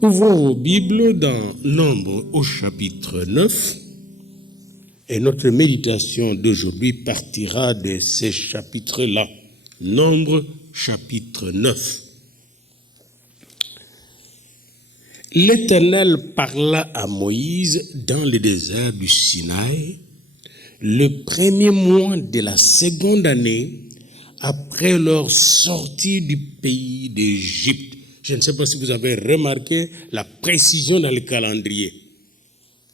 Ouvrons vos Bibles dans Nombre au chapitre 9 et notre méditation d'aujourd'hui partira de ces chapitres-là. Nombre chapitre 9. L'Éternel parla à Moïse dans le désert du Sinaï le premier mois de la seconde année après leur sortie du pays d'Égypte. Je ne sais pas si vous avez remarqué la précision dans le calendrier.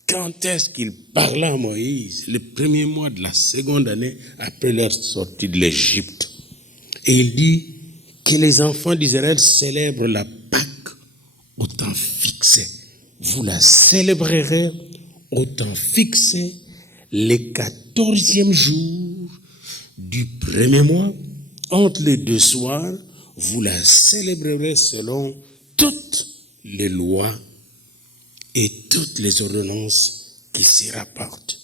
Quand est-ce qu'il parla à Moïse? Le premier mois de la seconde année après leur sortie de l'Égypte. Et il dit que les enfants d'Israël célèbrent la Pâque au temps fixé. Vous la célébrerez au temps fixé, le 14e jour du premier mois, entre les deux soirs. Vous la célébrerez selon toutes les lois et toutes les ordonnances qui s'y rapportent.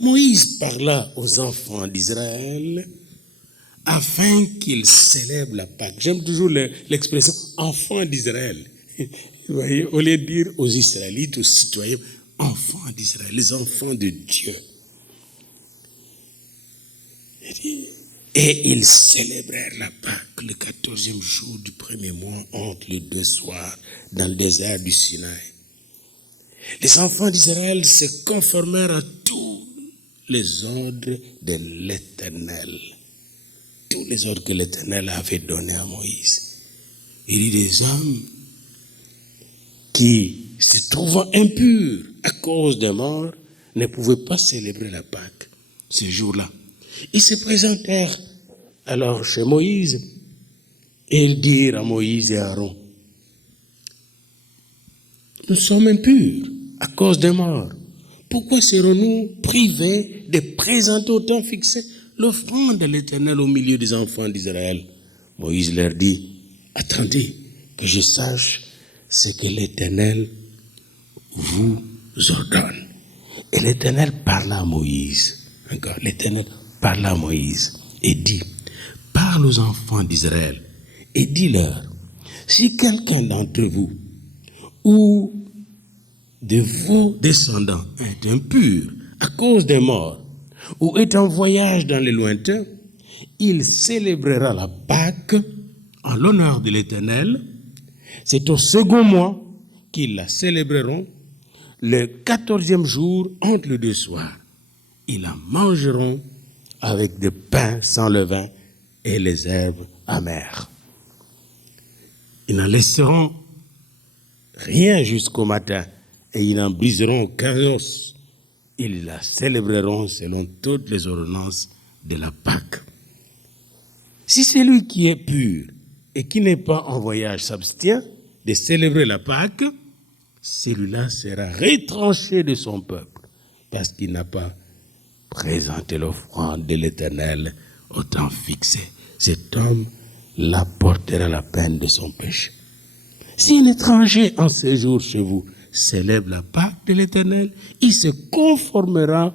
Moïse parla aux enfants d'Israël afin qu'ils célèbrent la Pâque. J'aime toujours l'expression « enfants d'Israël ». Vous voyez, au lieu de dire aux Israélites, aux citoyens, enfants d'Israël, les enfants de Dieu. Et ils célébrèrent la Pâque le 14e jour du premier mois entre les deux soirs dans le désert du Sinaï. Les enfants d'Israël se conformèrent à tous les ordres de l'Éternel. Tous les ordres que l'Éternel avait donnés à Moïse. Il dit des hommes qui, se trouvant impurs à cause des morts, ne pouvaient pas célébrer la Pâque ce jour-là. Ils se présentèrent alors chez Moïse et ils dirent à Moïse et à Aaron, nous sommes impurs à cause des morts. Pourquoi serons-nous privés de présenter au temps fixé l'offrande de l'Éternel au milieu des enfants d'Israël? Moïse leur dit, attendez que je sache ce que l'Éternel vous ordonne. Et l'Éternel parla à Moïse. Encore, l'Éternel parla à Moïse et dit, parle aux enfants d'Israël et dis-leur, si quelqu'un d'entre vous ou de vos descendants est impur à cause des morts ou est en voyage dans les lointains, il célébrera la Pâque en l'honneur de l'Éternel. C'est au second mois qu'ils la célébreront, le 14e jour entre les deux soirs. Ils la mangeront avec des pains sans levain et les herbes amères. Ils n'en laisseront rien jusqu'au matin et ils n'en briseront aucun os. Ils la célébreront selon toutes les ordonnances de la Pâque. Si celui qui est pur et qui n'est pas en voyage s'abstient de célébrer la Pâque, celui-là sera retranché de son peuple parce qu'il n'a pas présenté l'offrande de l'Éternel au temps fixé. Cet homme la portera la peine de son péché. Si un étranger en séjour chez vous célèbre la Pâque de l'Éternel, il se conformera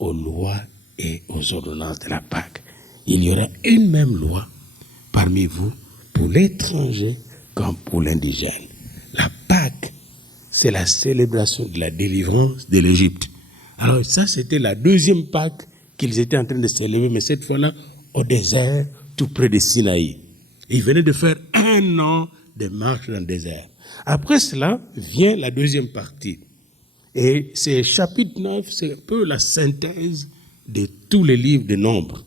aux lois et aux ordonnances de la Pâque. Il y aura une même loi parmi vous pour l'étranger comme pour l'indigène. La Pâque, c'est la célébration de la délivrance de l'Égypte. Alors ça, c'était la deuxième Pâque qu'ils étaient en train de célébrer, mais cette fois-là, au désert, tout près de Sinaï. Ils venaient de faire 1 an de marche dans le désert. Après cela, vient la deuxième partie. Et c'est chapitre 9, c'est un peu la synthèse de tous les livres de Nombre.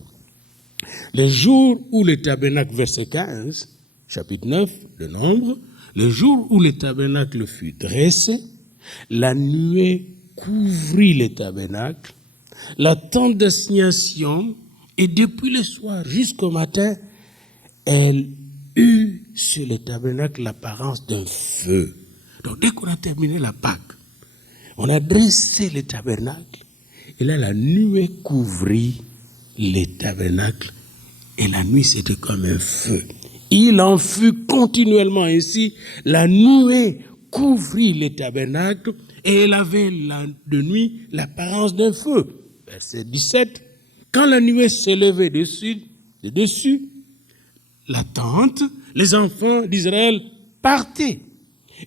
Le jour où le tabernacle, verset 15, chapitre 9 de Nombre, le jour où le tabernacle fut dressé, la nuée couvrit le tabernacle, la tente d'assignation, et depuis le soir jusqu'au matin, elle eut sur le tabernacle l'apparence d'un feu. Donc dès qu'on a terminé la Pâque, on a dressé le tabernacle, et là la nuée couvrit le tabernacle, et la nuit c'était comme un feu. Il en fut continuellement ainsi, la nuée couvrit le tabernacle, et elle avait de nuit l'apparence d'un feu. Verset 17. Quand la nuée s'élevait dessus la tente, les enfants d'Israël partaient.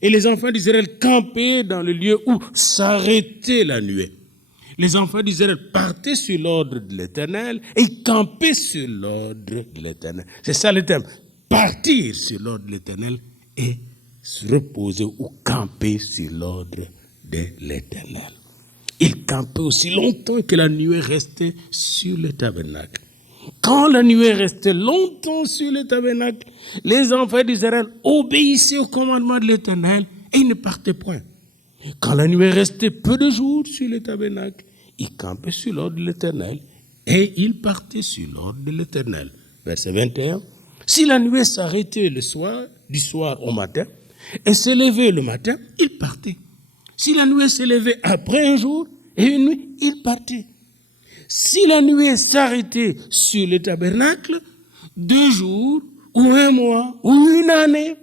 Et les enfants d'Israël campaient dans le lieu où s'arrêtait la nuée. Les enfants d'Israël partaient sur l'ordre de l'Éternel et campaient sur l'ordre de l'Éternel. C'est ça le terme. Partir sur l'ordre de l'Éternel et se reposer ou camper sur l'ordre de l'Éternel. Ils campaient aussi longtemps que la nuée restait sur le tabernacle. Quand la nuée restait longtemps sur le tabernacle, les enfants d'Israël obéissaient au commandement de l'Éternel et ils ne partaient point. Quand la nuée restait peu de jours sur le tabernacle, ils campaient sur l'ordre de l'Éternel et ils partaient sur l'ordre de l'Éternel. Verset 21. Si la nuée s'arrêtait le soir, du soir au matin, et se levait le matin, ils partaient. Si la nuée se levait après un jour et une nuit, ils partaient. Si la nuée s'arrêtait sur le tabernacle, 2 jours, ou 1 mois, ou 1 année,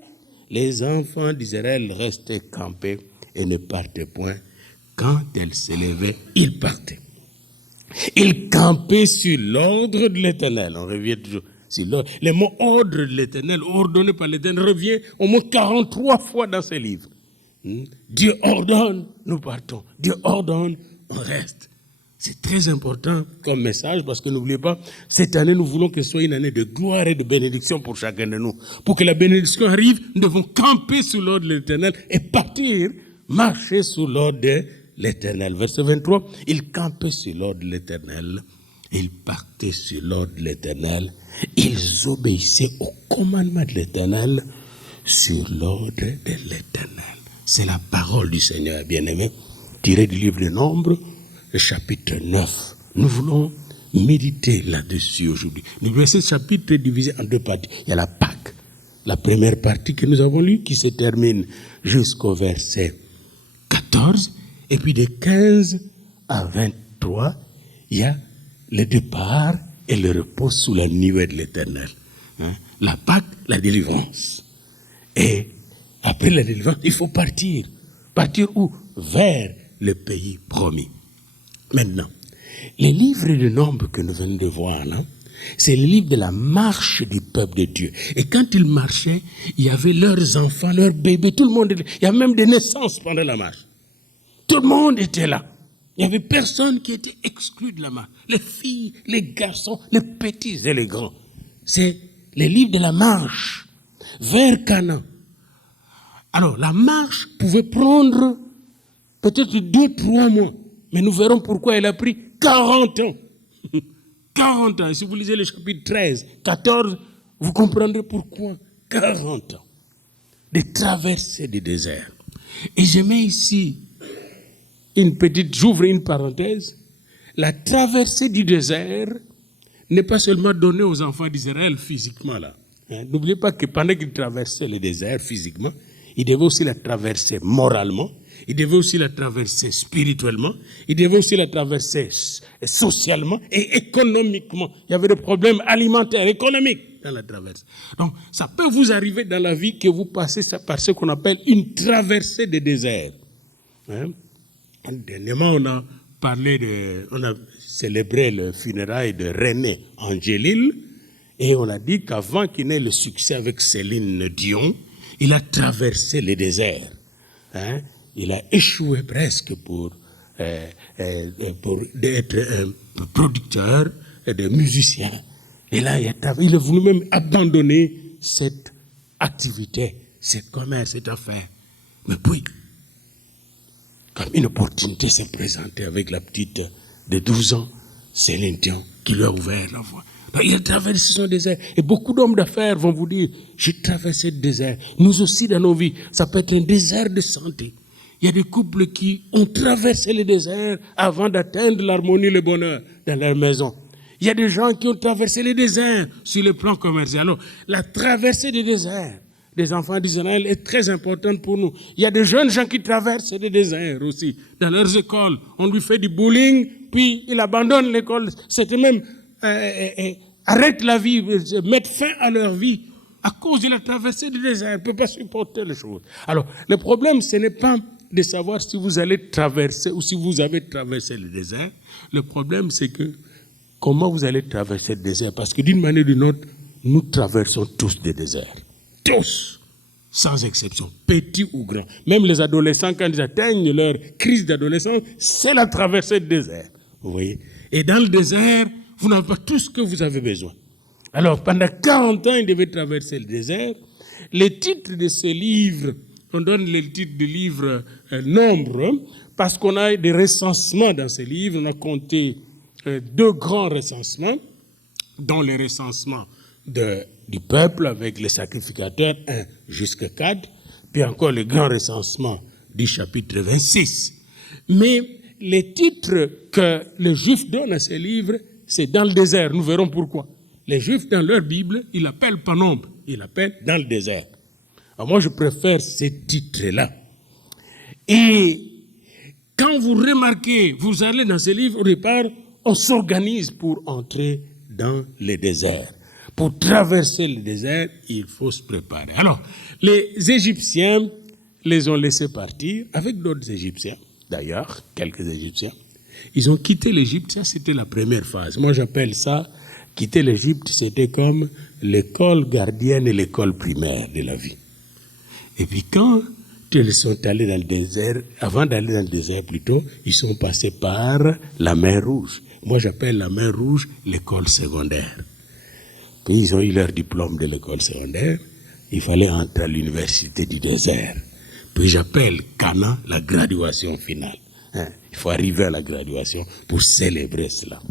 les enfants d'Israël restaient campés et ne partaient point. Quand elle se levait, ils partaient. Ils campaient sur l'ordre de l'Éternel. On revient toujours sur l'ordre. Le mot ordre de l'Éternel, ordonné par l'Éternel, revient au moins 43 fois dans ce livre. Dieu ordonne, nous partons. Dieu ordonne, on reste. C'est très important comme message parce que n'oubliez pas, cette année, nous voulons que ce soit une année de gloire et de bénédiction pour chacun de nous. Pour que la bénédiction arrive, nous devons camper sous l'ordre de l'Éternel et partir, marcher sous l'ordre de l'Éternel. Verset 23, ils campaient sur l'ordre de l'Éternel, ils partaient sur l'ordre de l'Éternel, ils obéissaient au commandement de l'Éternel sur l'ordre de l'Éternel. C'est la parole du Seigneur, bien-aimé, tirée du livre de Nombres, le chapitre 9. Nous voulons méditer là-dessus aujourd'hui. Ce chapitre est divisé en 2 parties. Il y a la Pâque, la première partie que nous avons lue, qui se termine jusqu'au verset 14, et puis de 15 à 23, il y a le départ et le repos sous la nuée de l'Éternel. La Pâque, la délivrance. Et après la délivrance, il faut partir. Partir où? Vers le pays promis. Maintenant, les livres de Nombres que nous venons de voir là, c'est le livre de la marche du peuple de Dieu. Et quand ils marchaient, il y avait leurs enfants, leurs bébés, tout le monde était là. Il y a même des naissances pendant la marche. Tout le monde était là. Il n'y avait personne qui était exclu de la marche. Les filles, les garçons, les petits et les grands. C'est les livres de la marche vers Canaan. Alors, la marche pouvait prendre peut-être 2-3 mois. Mais nous verrons pourquoi elle a pris 40 ans. 40 ans. Si vous lisez le chapitre 13, 14, vous comprendrez pourquoi. 40 ans de traversée du désert. Et je mets ici j'ouvre une parenthèse. La traversée du désert n'est pas seulement donnée aux enfants d'Israël physiquement là. N'oubliez pas que pendant qu'ils traversaient le désert physiquement, ils devaient aussi la traverser moralement. Il devait aussi la traverser spirituellement, il devait aussi la traverser socialement et économiquement. Il y avait des problèmes alimentaires, économiques dans la traversée. Donc, ça peut vous arriver dans la vie que vous passez par ce qu'on appelle une traversée de désert. Dernièrement, on a célébré le funérail de René Angélil et on a dit qu'avant qu'il n'ait le succès avec Céline Dion, il a traversé le désert. Il a échoué presque pour être un producteur de musicien. Et là, il a voulu même abandonner cette activité, ce commerce, cette affaire. Mais puis, comme une opportunité s'est présentée avec la petite de 12 ans, Céline Dion, qui lui a ouvert la voie. Donc, il a traversé son désert. Et beaucoup d'hommes d'affaires vont vous dire, j'ai traversé le désert. Nous aussi, dans nos vies, ça peut être un désert de santé. Il y a des couples qui ont traversé le désert avant d'atteindre l'harmonie et le bonheur dans leur maison. Il y a des gens qui ont traversé le désert sur le plan commercial. Alors, la traversée du désert des enfants d'Israël est très importante pour nous. Il y a des jeunes gens qui traversent le désert aussi dans leurs écoles. On lui fait du bullying, puis il abandonne l'école. C'était même arrête la vie, mettre fin à leur vie à cause de la traversée du désert. Il ne peut pas supporter les choses. Alors, le problème, ce n'est pas de savoir si vous allez traverser ou si vous avez traversé le désert. Le problème, c'est que comment vous allez traverser le désert? Parce que d'une manière ou d'une autre, nous traversons tous des déserts. Tous. sans exception, petits ou grands. Même les adolescents, quand ils atteignent leur crise d'adolescence, c'est la traversée du désert. Vous voyez? Et dans le désert, vous n'avez pas tout ce que vous avez besoin. Alors, pendant 40 ans, ils devaient traverser le désert. Les titres de ces livres, on donne les titres de livres nombre, parce qu'on a des recensements dans ces livres. On a compté 2 grands recensements, dont les recensements du peuple avec les sacrificateurs 1 jusqu'à 4, puis encore le grand recensement du chapitre 26. Mais les titres que les Juifs donnent à ces livres, c'est dans le désert. Nous verrons pourquoi. Les Juifs, dans leur Bible, ils l'appellent pas nombre, ils l'appellent dans le désert. Alors moi, je préfère ces titres-là. Et quand vous remarquez, vous allez dans ces livres, au départ, on s'organise pour entrer dans le désert. Pour traverser le désert, il faut se préparer. Alors, les Égyptiens les ont laissés partir, avec d'autres Égyptiens, d'ailleurs, quelques Égyptiens. Ils ont quitté l'Égypte, ça c'était la première phase. Moi j'appelle ça, quitter l'Égypte, c'était comme l'école gardienne et l'école primaire de la vie. Et puis quand ils sont allés dans le désert, avant d'aller dans le désert plutôt, ils sont passés par la mer Rouge. Moi j'appelle la mer Rouge l'école secondaire. Puis ils ont eu leur diplôme de l'école secondaire, il fallait entrer à l'université du désert. Puis j'appelle Cana la graduation finale. Il faut arriver à la graduation pour célébrer cela.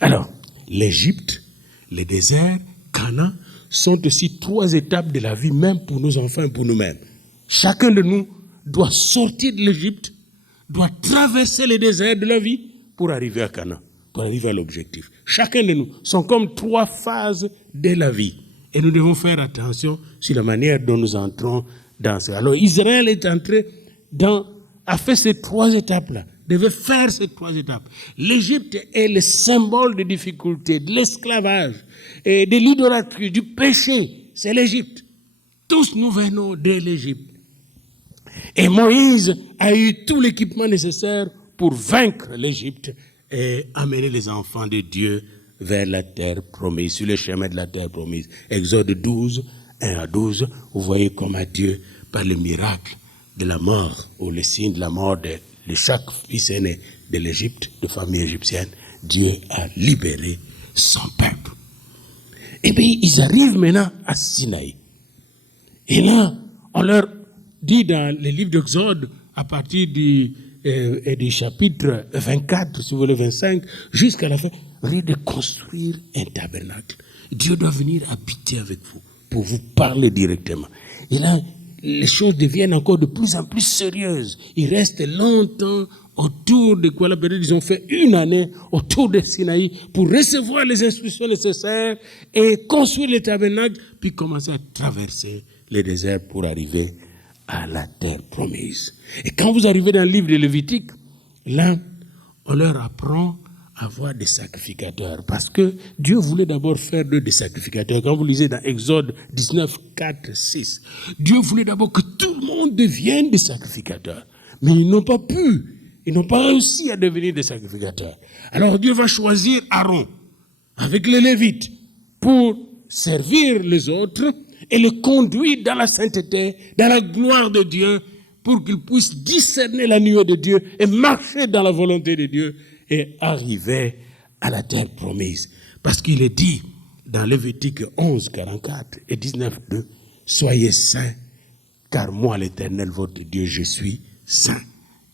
Alors, l'Égypte, le désert, Cana sont aussi 3 étapes de la vie, même pour nos enfants et pour nous-mêmes. Chacun de nous doit sortir de l'Égypte, doit traverser le désert de la vie pour arriver à Cana, pour arriver à l'objectif. Chacun de nous sont comme 3 phases de la vie. Et nous devons faire attention sur la manière dont nous entrons dans ça. Alors Israël est entré a fait ces 3 étapes-là, devait faire ces 3 étapes. L'Égypte est le symbole de difficulté, de l'esclavage, et de l'idolâtrie, du péché. C'est l'Égypte. Tous nous venons de l'Égypte. Et Moïse a eu tout l'équipement nécessaire pour vaincre l'Égypte et amener les enfants de Dieu vers la terre promise, sur le chemin de la terre promise. Exode 12, 1 à 12, vous voyez comment Dieu, par le miracle de la mort, ou le signe de la mort de chaque fils aîné de l'Égypte, de famille égyptienne, Dieu a libéré son peuple. Et bien, ils arrivent maintenant à Sinaï. Et là, on leur dit dans les livres d'Exode, à partir du chapitre 24, si vous voulez 25, jusqu'à la fin, de construire un tabernacle. Dieu doit venir habiter avec vous, pour vous parler directement. Et là, les choses deviennent encore de plus en plus sérieuses. Ils restent longtemps autour de quoi la période, ils ont fait 1 année autour de Sinaï pour recevoir les instructions nécessaires et construire le tabernacle, puis commencer à traverser les déserts pour arriver à la terre promise. Et quand vous arrivez dans le livre de Lévitique, là, on leur apprend à avoir des sacrificateurs. Parce que Dieu voulait d'abord faire d'eux des sacrificateurs. Quand vous lisez dans Exode 19, 4, 6, Dieu voulait d'abord que tout le monde devienne des sacrificateurs. Mais ils n'ont pas pu. Ils n'ont pas réussi à devenir des sacrificateurs. Alors Dieu va choisir Aaron avec les Lévites pour servir les autres et les conduire dans la sainteté, dans la gloire de Dieu, pour qu'ils puissent discerner la nuée de Dieu et marcher dans la volonté de Dieu et arriver à la terre promise. Parce qu'il est dit dans Lévitique 11, 44 et 19, 2, soyez saints, car moi, l'Éternel, votre Dieu, je suis saint.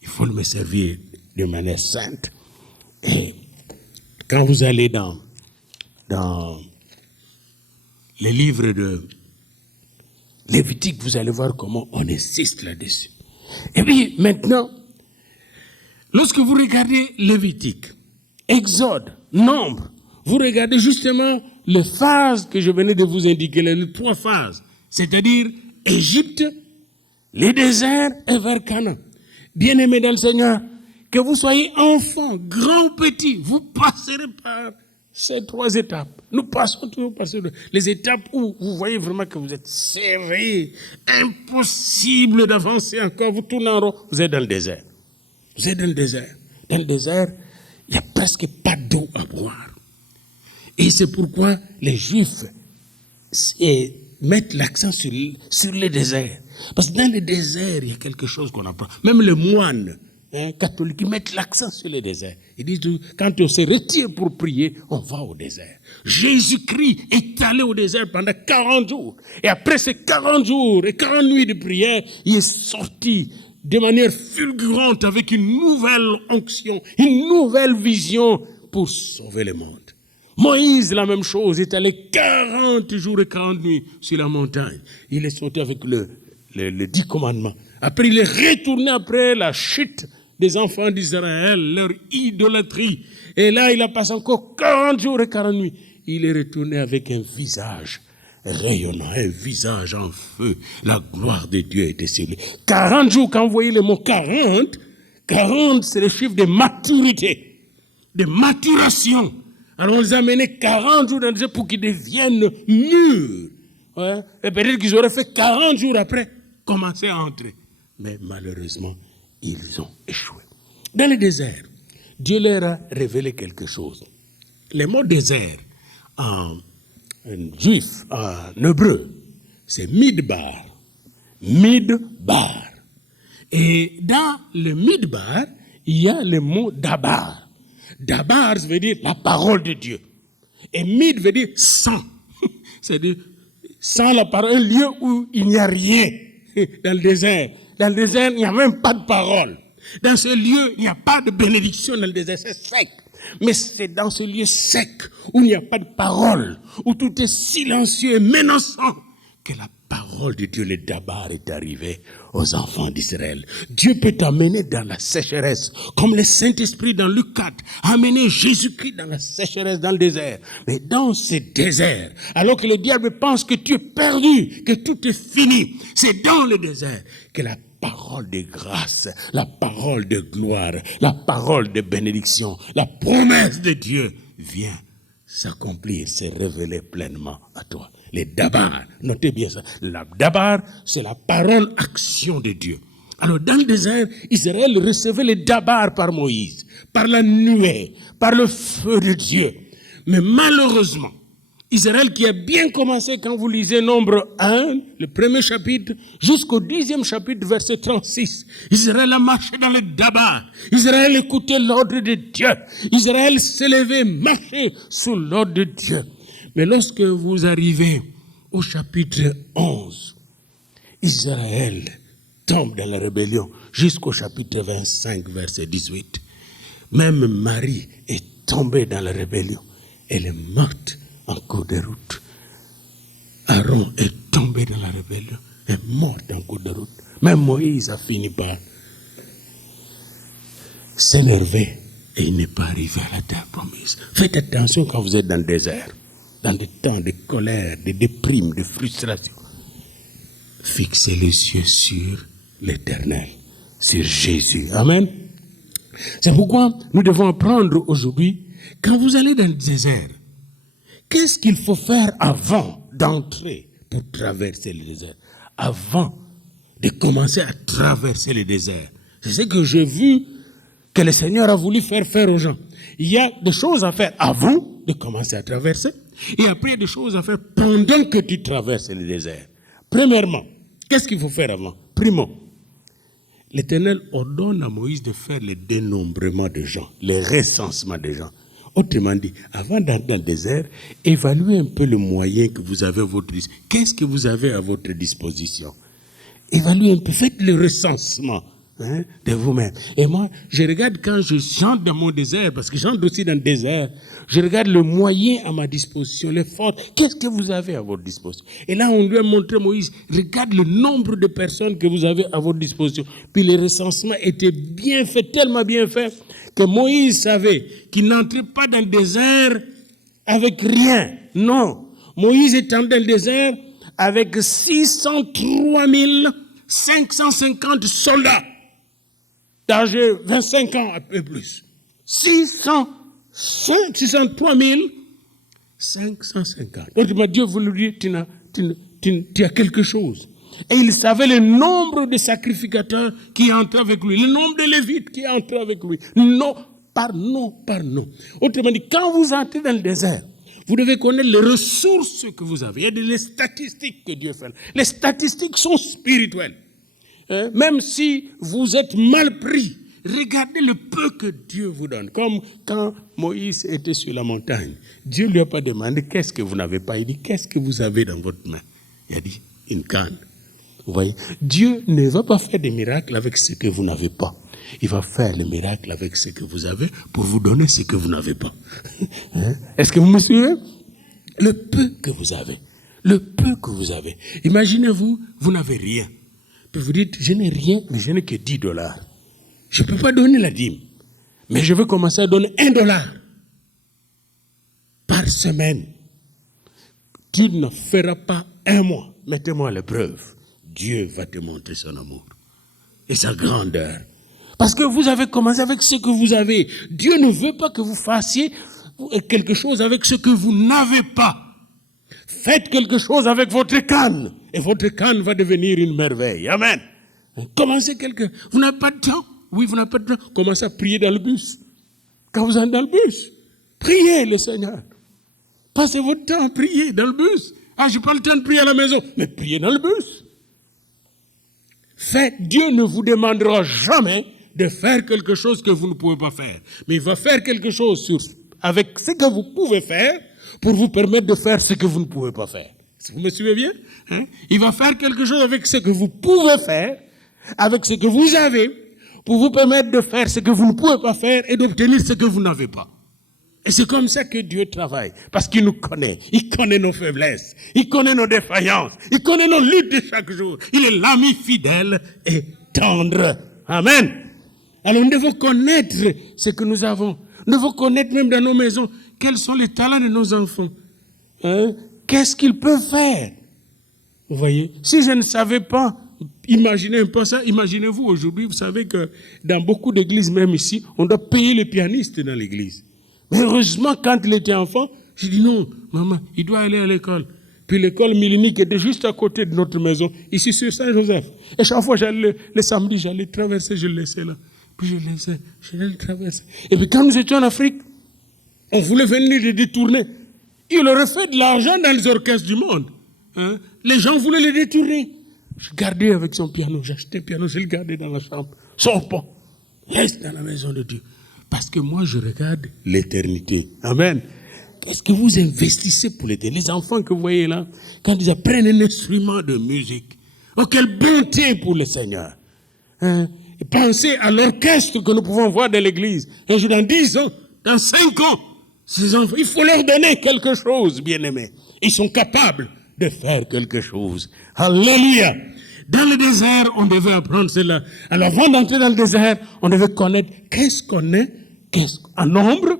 Il faut me servir de manière sainte. Et quand vous allez dans les livres de Lévitique, vous allez voir comment on insiste là-dessus. Et puis maintenant, lorsque vous regardez Lévitique, Exode, Nombre, vous regardez justement les phases que je venais de vous indiquer, les 3 phases, c'est-à-dire Égypte, les déserts et vers Canaan. Bien-aimés dans le Seigneur, que vous soyez enfant, grand ou petit, vous passerez par ces 3 étapes. Nous passons toujours par les étapes où vous voyez vraiment que vous êtes serré, impossible d'avancer encore, vous tournez en rond, vous êtes dans le désert. Vous êtes dans le désert. Dans le désert, il n'y a presque pas d'eau à boire. Et c'est pourquoi les Juifs mettre l'accent sur le désert. Parce que dans le désert, il y a quelque chose qu'on apprend. Même les moines catholiques, ils mettent l'accent sur le désert. Ils disent, quand on se retire pour prier, on va au désert. Jésus-Christ est allé au désert pendant 40 jours. Et après ces 40 jours et 40 nuits de prière, il est sorti de manière fulgurante avec une nouvelle onction, une nouvelle vision pour sauver le monde. Moïse, la même chose, est allé 40 jours et 40 nuits sur la montagne. Il est sorti avec les 10 commandements. Après, il est retourné après la chute des enfants d'Israël, leur idolâtrie. Et là, il a passé encore 40 jours et 40 nuits. Il est retourné avec un visage rayonnant, un visage en feu. La gloire de Dieu était sur lui. 40 jours, quand vous voyez le mot 40, 40, c'est le chiffre de maturité, de maturation. Alors on les a menés 40 jours dans le désert pour qu'ils deviennent mûrs. Ouais. Et peut-être qu'ils auraient fait 40 jours après, commencer à entrer. Mais malheureusement, ils ont échoué. Dans le désert, Dieu leur a révélé quelque chose. Le mot désert, en juif, en hébreu, c'est midbar. Midbar. Et dans le midbar, il y a le mot dabar. Dabar, ça veut dire la parole de Dieu. Et mid veut dire sans. C'est-à-dire, sans la parole, un lieu où il n'y a rien. Dans le désert. Dans le désert, il n'y a même pas de parole. Dans ce lieu, il n'y a pas de bénédiction dans le désert, c'est sec. Mais c'est dans ce lieu sec, où il n'y a pas de parole, où tout est silencieux et menaçant, que la parole de Dieu, le dabar, est arrivée aux enfants d'Israël. Dieu peut t'amener dans la sécheresse, comme le Saint-Esprit dans Luc 4 a amené Jésus-Christ dans la sécheresse, dans le désert. Mais dans ce désert, alors que le diable pense que tu es perdu, que tout est fini, c'est dans le désert que la parole de grâce, la parole de gloire, la parole de bénédiction, la promesse de Dieu vient s'accomplir, se révéler pleinement à toi. Les dabar, notez bien ça. La dabar, c'est la parole action de Dieu. Alors dans le désert, Israël recevait les dabar par Moïse, par la nuée, par le feu de Dieu. Mais malheureusement, Israël qui a bien commencé quand vous lisez Nombre 1, le premier chapitre, jusqu'au 10e chapitre, verset 36. Israël a marché dans le dabar. Israël écoutait l'ordre de Dieu. Israël s'élevait, marchait sous l'ordre de Dieu. Mais lorsque vous arrivez au chapitre 11, Israël tombe dans la rébellion jusqu'au chapitre 25, verset 18. Même Marie est tombée dans la rébellion. Elle est morte en cours de route. Aaron est tombé dans la rébellion, est mort en cours de route. Même Moïse a fini par s'énerver et il n'est pas arrivé à la terre promise. Faites attention quand vous êtes dans le désert, dans des temps de colère, de déprime, de frustration. Fixez les yeux sur l'Éternel, sur Jésus. Amen. C'est pourquoi nous devons apprendre aujourd'hui, quand vous allez dans le désert, qu'est-ce qu'il faut faire avant d'entrer pour traverser le désert? Avant de commencer à traverser le désert. C'est ce que j'ai vu que le Seigneur a voulu faire aux gens. Il y a des choses à faire avant de commencer à traverser. Et après, il y a des choses à faire pendant que tu traverses le désert. Premièrement, qu'est-ce qu'il faut faire avant? Primo, l'Éternel ordonne à Moïse de faire le dénombrement des gens, le recensement des gens. Autrement dit, avant d'entrer dans le désert, évaluez un peu le moyen que vous avez à votre disposition. Qu'est-ce que vous avez à votre disposition? Évaluez un peu, faites le recensement de vous-même. Et moi, je regarde quand je chante dans mon désert, parce que je chante aussi dans le désert, je regarde le moyen à ma disposition, l'effort. Qu'est-ce que vous avez à votre disposition? Et là, on lui a montré, Moïse, regarde le nombre de personnes que vous avez à votre disposition. Puis le recensement était bien fait, tellement bien fait, que Moïse savait qu'il n'entrait pas dans le désert avec rien. Non. Moïse est entré dans le désert avec 603 550 soldats d'âge 25 ans, un peu plus. 603 550. Autrement, Dieu voulait dire, tu as quelque chose. Et il savait le nombre de sacrificateurs qui entraient avec lui, le nombre de lévites qui entraient avec lui. Non, par nom. Autrement dit, quand vous entrez dans le désert, Vous devez connaître les ressources que vous avez. Il y a des statistiques que Dieu fait. Les statistiques sont spirituelles. Même si vous êtes mal pris, regardez le peu que Dieu vous donne. Comme quand Moïse était sur la montagne, Dieu ne lui a pas demandé qu'est-ce que vous n'avez pas. Il dit qu'est-ce que vous avez dans votre main. Il a dit une canne. Vous voyez, Dieu ne va pas faire des miracles avec ce que vous n'avez pas. Il va faire le miracle avec ce que vous avez pour vous donner ce que vous n'avez pas. Est-ce que vous me suivez? Le peu que vous avez. Le peu que vous avez. Imaginez-vous, vous n'avez rien. Puis vous dites, je n'ai rien, mais je n'ai que $10. Je ne peux pas donner la dîme. Mais je veux commencer à donner $1 par semaine. Dieu ne fera pas un mois. Mettez-moi à l'épreuve. Dieu va te montrer son amour et sa grandeur. Parce que vous avez commencé avec ce que vous avez. Dieu ne veut pas que vous fassiez quelque chose avec ce que vous n'avez pas. Faites quelque chose avec votre canne. Et votre canne va devenir une merveille. Amen. Commencez Vous n'avez pas de temps. Oui, vous n'avez pas de temps. Commencez à prier dans le bus. Quand vous êtes dans le bus, priez le Seigneur. Passez votre temps à prier dans le bus. Ah, je n'ai pas le temps de prier à la maison. Mais priez dans le bus. Dieu ne vous demandera jamais de faire quelque chose que vous ne pouvez pas faire. Mais il va faire quelque chose avec ce que vous pouvez faire pour vous permettre de faire ce que vous ne pouvez pas faire. Vous me suivez bien? Il va faire quelque chose avec ce que vous pouvez faire, avec ce que vous avez, pour vous permettre de faire ce que vous ne pouvez pas faire et d'obtenir ce que vous n'avez pas. Et c'est comme ça que Dieu travaille, parce qu'il nous connaît. Il connaît nos faiblesses, il connaît nos défaillances, il connaît nos luttes de chaque jour. Il est l'ami fidèle et tendre. Amen. Alors nous devons connaître ce que nous avons. Nous devons connaître même dans nos maisons quels sont les talents de nos enfants. Qu'est-ce qu'ils peuvent faire? Vous voyez, si je ne savais pas, imaginez un peu ça, imaginez-vous aujourd'hui, vous savez que dans beaucoup d'églises, même ici, on doit payer les pianistes dans l'église. Mais heureusement, quand il était enfant, j'ai dit non, maman, il doit aller à l'école. Puis l'école millénique était juste à côté de notre maison, ici sur Saint-Joseph. Et chaque fois, j'allais, le samedi, j'allais traverser, je le laissais là. Puis je le traverser. Et puis quand nous étions en Afrique, on voulait venir les détourner. Il aurait fait de l'argent dans les orchestres du monde. Les gens voulaient les détourner. Je gardais avec son piano, j'achetais un piano, je le gardais dans la chambre. Sors pas, reste dans la maison de Dieu. Parce que moi, je regarde l'éternité. Amen. Qu'est-ce que vous investissez pour l'éternité? Les enfants que vous voyez là, quand ils apprennent un instrument de musique, oh, quelle bonté pour le Seigneur. Et pensez à l'orchestre que nous pouvons voir dans l'église. Un jour, dans 10 ans, dans 5 ans, ces enfants, il faut leur donner quelque chose, bien-aimés. Ils sont capables de faire quelque chose. Alléluia. Dans le désert, on devait apprendre cela. Alors, avant d'entrer dans le désert, on devait connaître qu'est-ce qu'on est, en nombre,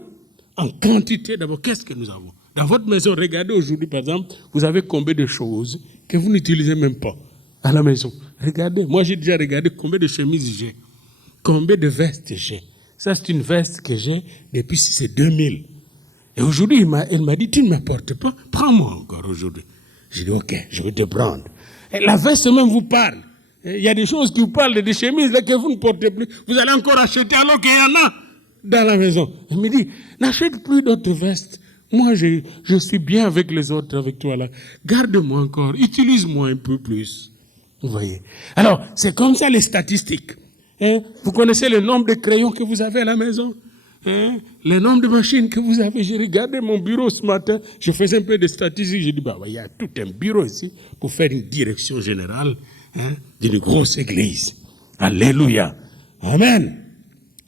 en quantité. D'abord, qu'est-ce que nous avons? Dans votre maison, regardez aujourd'hui, par exemple, vous avez combien de choses que vous n'utilisez même pas à la maison. Regardez, moi j'ai déjà regardé combien de chemises j'ai, combien de vestes j'ai. Ça, c'est une veste que j'ai depuis c'est 2000. Et aujourd'hui, elle m'a dit, tu ne m'apportes pas, prends-moi encore aujourd'hui. J'ai dit, ok, je vais te prendre. Et la veste même vous parle. Il y a des choses qui vous parlent, des chemises là que vous ne portez plus. Vous allez encore acheter alors qu'il y en a dans la maison. Elle me dit, n'achète plus d'autres vestes. Moi, je suis bien avec les autres, avec toi là. Garde-moi encore, utilise-moi un peu plus. Vous voyez. Alors, c'est comme ça les statistiques. Vous connaissez le nombre de crayons que vous avez à la maison? Le nombre de machines que vous avez. J'ai regardé mon bureau ce matin, je faisais un peu de statistiques, j'ai dit, il y a tout un bureau ici pour faire une direction générale d'une grosse église. Alléluia. Amen.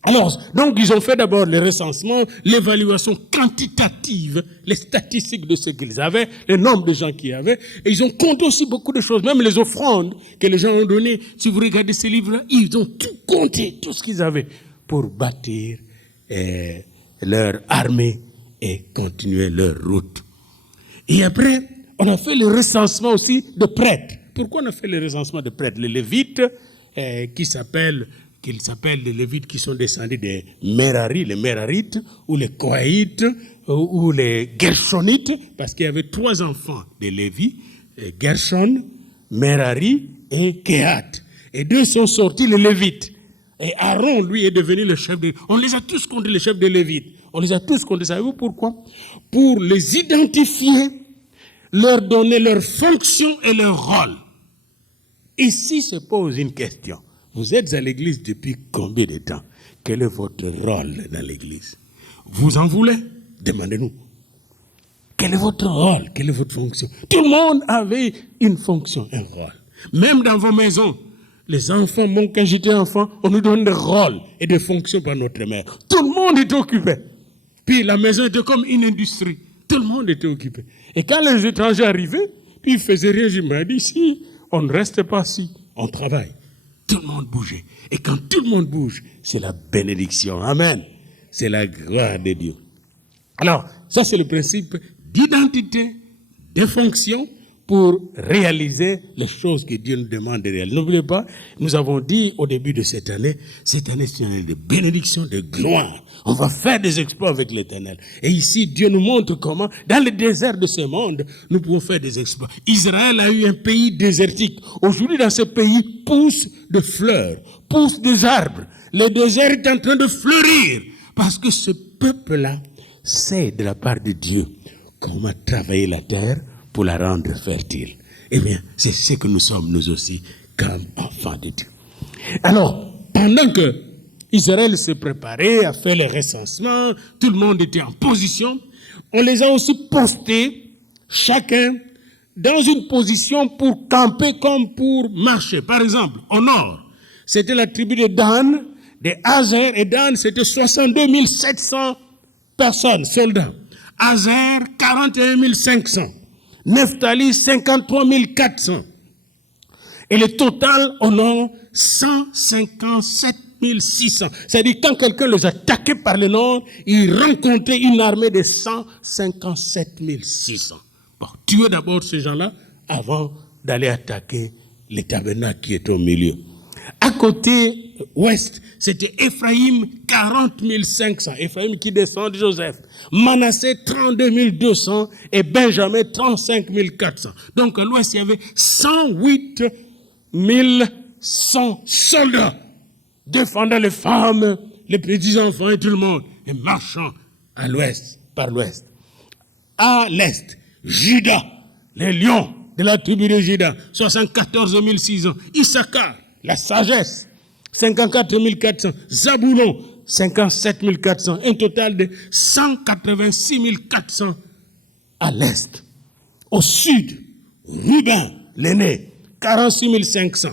Alors, donc ils ont fait d'abord le recensement, l'évaluation quantitative, les statistiques de ce qu'ils avaient, le nombre de gens qu'il y avait, et ils ont compté aussi beaucoup de choses, même les offrandes que les gens ont données. Si vous regardez ces livres-là, ils ont tout compté, tout ce qu'ils avaient pour bâtir leur armée et continuer leur route. Et après, on a fait le recensement aussi de prêtres. Pourquoi on a fait le recensement de prêtres? Les Lévites, qu'ils s'appellent les Lévites qui sont descendus des Merari, les Merarites, ou les Kohaïtes, ou les Gershonites, parce qu'il y avait 3 enfants de Lévi, Gershon, Merari et Kehat. Et 2 sont sortis, les Lévites. Et Aaron, lui, est devenu le chef de... On les a tous comptés, les chefs de Lévites. On les a tous comptés. Savez-vous pourquoi? Pour les identifier, leur donner leur fonction et leur rôle. Ici se pose une question. Vous êtes à l'église depuis combien de temps? Quel est votre rôle dans l'église? Vous en voulez? Demandez-nous. Quel est votre rôle? Quelle est votre fonction? Tout le monde avait une fonction, un rôle. Même dans vos maisons, les enfants, moi quand j'étais enfant, on nous donne des rôles et des fonctions par notre mère. Tout le monde était occupé. Puis la maison était comme une industrie. Tout le monde était occupé. Et quand les étrangers arrivaient, puis ils faisaient rien, je me dis, si, on ne reste pas ici, on travaille. Tout le monde bougeait. Et quand tout le monde bouge, c'est la bénédiction. Amen. C'est la gloire de Dieu. Alors, ça c'est le principe d'identité, de fonction pour réaliser les choses que Dieu nous demande de réaliser. N'oubliez pas, nous avons dit au début de cette année c'est une année de bénédiction, de gloire. On va faire des exploits avec l'Éternel. Et ici, Dieu nous montre comment, dans le désert de ce monde, nous pouvons faire des exploits. Israël a eu un pays désertique. Aujourd'hui, dans ce pays, poussent des fleurs, poussent des arbres. Le désert est en train de fleurir. Parce que ce peuple-là sait de la part de Dieu comment travailler la terre pour la rendre fertile. Eh bien, c'est ce que nous sommes, nous aussi, comme enfants de Dieu. Alors, pendant que Israël se préparait à faire les recensements, tout le monde était en position, on les a aussi postés, chacun, dans une position pour camper comme pour marcher. Par exemple, au nord, c'était la tribu de Dan, de Azer, et Dan, c'était 62 700 personnes, soldats. Azer, 41 500. Nephtali, 53 400. Et le total, au nord, 157 600. C'est-à-dire, quand quelqu'un les attaquait par le nord, il rencontrait une armée de 157 600. Bon, tuez d'abord ces gens-là avant d'aller attaquer les tabernacles qui est au milieu. À côté ouest, c'était Ephraïm, 40 500. Ephraïm qui descend de Joseph. Manassé, 32 200. Et Benjamin, 35 400. Donc, à l'ouest, il y avait 108 100 soldats défendant les femmes, les petits-enfants et tout le monde. Et marchant à l'ouest, par l'ouest. À l'est, Juda, les lions de la tribu de Juda, 74 600. Issachar, la sagesse, 54 400. Zaboulon, 57 400. Un total de 186 400 à l'est. Au sud, Ruben, l'aîné, 46 500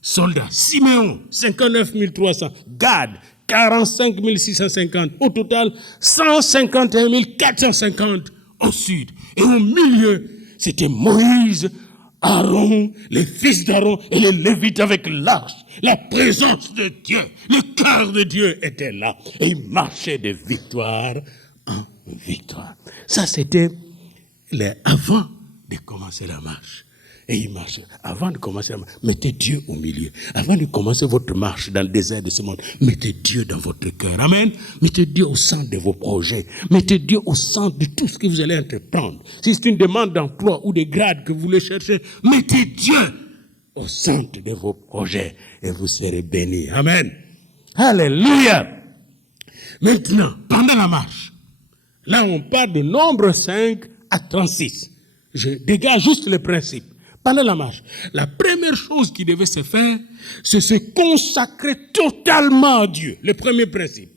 soldats. Siméon, 59 300. Gad, 45 650. Au total, 151 450 au sud. Et au milieu, c'était Moïse, Aaron, les fils d'Aaron et les Lévites avec l'arche. La présence de Dieu, le cœur de Dieu était là. Et ils marchaient de victoire en victoire. Ça, c'était avant de commencer la marche. Et il marchait. Avant de commencer la marche, mettez Dieu au milieu. Avant de commencer votre marche dans le désert de ce monde, mettez Dieu dans votre cœur. Amen. Mettez Dieu au centre de vos projets. Mettez Dieu au centre de tout ce que vous allez entreprendre. Si c'est une demande d'emploi ou de grade que vous voulez chercher, mettez Dieu au centre de vos projets et vous serez bénis. Amen. Alléluia. Maintenant, pendant la marche, là on parle de nombre 5 à 36. Je dégage juste le principe. Pendant la marche, la première chose qui devait se faire, c'est se consacrer totalement à Dieu. Le premier principe.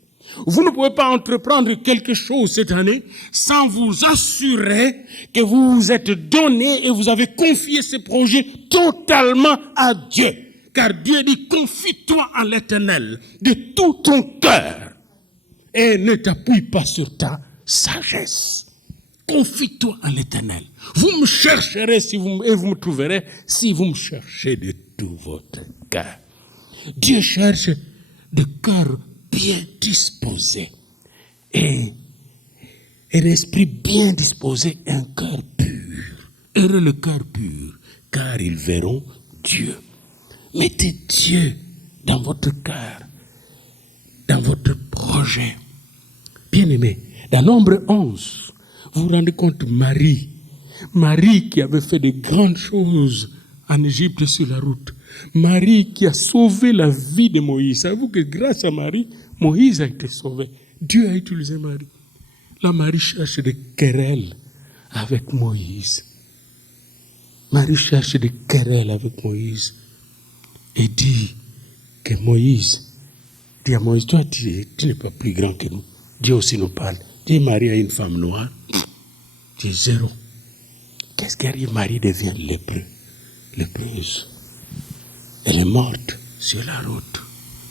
Vous ne pouvez pas entreprendre quelque chose cette année sans vous assurer que vous vous êtes donné et vous avez confié ce projet totalement à Dieu. Car Dieu dit, confie-toi en l'Éternel de tout ton cœur et ne t'appuie pas sur ta sagesse. Confie-toi en l'Éternel. Vous me chercherez et vous me trouverez si vous me cherchez de tout votre cœur. Dieu cherche de cœur bien disposé et un esprit bien disposé, un cœur pur. Heureux le cœur pur, car ils verront Dieu. Mettez Dieu dans votre cœur, dans votre projet. Bien-aimé, dans Nombre 11, vous vous rendez compte, Marie qui avait fait de grandes choses en Égypte sur la route. Marie qui a sauvé la vie de Moïse. Savez-vous que grâce à Marie, Moïse a été sauvé. Dieu a utilisé Marie. La Marie cherche des querelles avec Moïse. Marie cherche des querelles avec Moïse. Et dit que Moïse, dit à Moïse, toi tu n'es pas plus grand que nous. Dieu aussi nous parle. Dit Marie a une femme noire. Dit zéro. Qu'est-ce qui arrive? Marie devient lépreuse. Elle est morte sur la route.